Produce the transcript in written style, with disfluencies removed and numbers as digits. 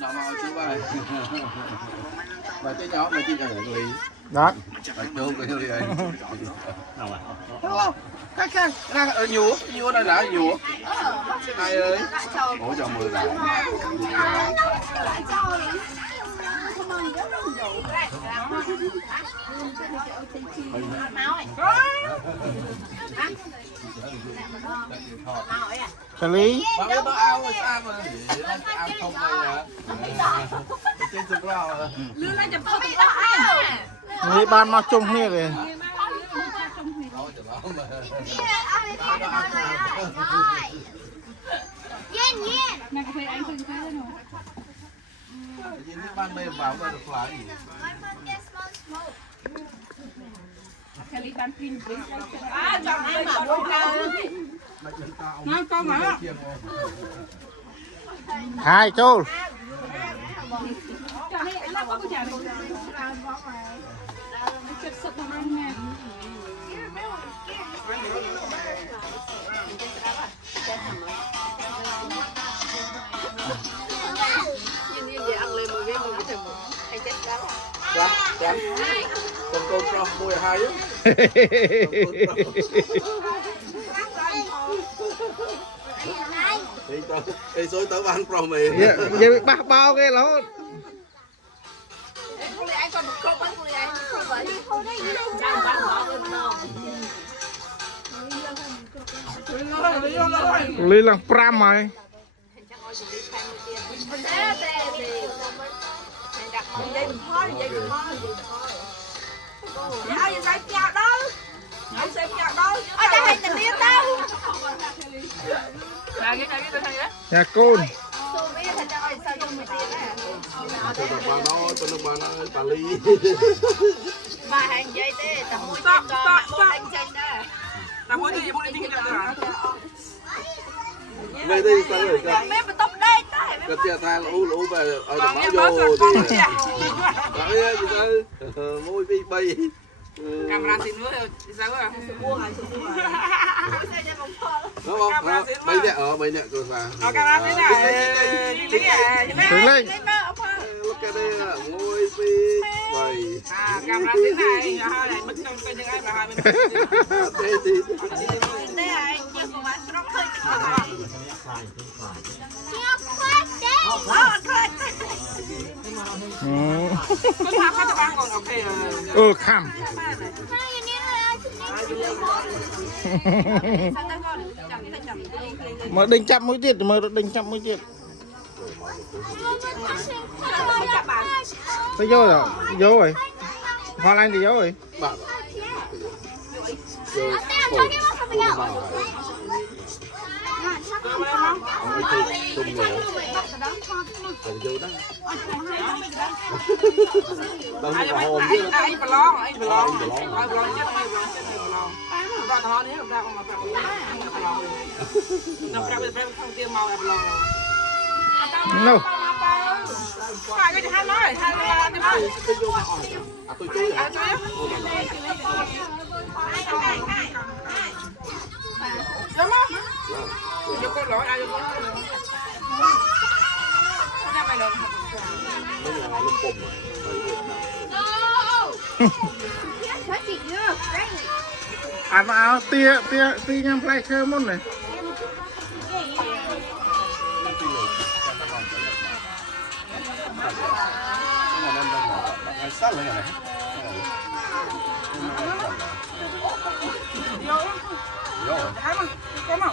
Nó mau chứ vậy. Và cái nhóm mà chị ở người đó phải chôn cái gì đấy. Không, cái đang ở nhú này là nhú. Ai ơi. Ủa cho mưa lại. xử lý Mà biết nó ao rồi sao mà để ao không đây hả? Trên sụp lao. Lươn lên chụp phô tụi đó. người ban mau chung hết rồi Nè cà phê anh thường thế rồi. Nhìn cái ban mềm vào nó được lại gì? Cái lý bán pin pin. À, chọn ai mà đúng không? Nó con hả? hai chôn Chọn đi, anh có cái chả này. Chụp sụp mà ăn nha. Chán. Con pro mùi hai á. Thì xôi tớ bán pro mì. giờ bị bắt bao cái nó lý lần pram rồi nhà côn Tôi đọc bà nó bà ly. Bà hàng dây thế, tao mua cho con, mua đánh chân đó. Tao mua đi cái nào Về đây sao rồi cả? Mẹ mà tóc đây, tao hãy Cái chia tay lũ về ở đồng máu vô thì đấy gì đó môi bi bay. Camera xin nữa sao à? Đúng không? Mấy nè rồi mà. Camera thế này. xử lý Lúc cái đây là môi bi bay. Camera thế này, hai này mất trong cái những ai mà hai bên. Thế thì đây là anh chưa có bán nó hơi Có thằng các bạn còn ok ừ khăm mà đinh chậm mũi tiết mà đinh chậm mũi tiết thấy vô rồi vô rồi hoa anh thì vô rồi bạn tung nhiều còn vô đó đâu có hồn chứ anh bà lo chết này bà thọ đấy ra mà bà lo nó ra không tiêu màu bà lo no phải cái hai nói hai đi ba tôi vô tôi chui à lắm á vô con lỗi ai vô con ra mày đừng mấy nhà lâm bùng ăn áo tia nhâm play khơi môn này sát lên này vô hai mà có mà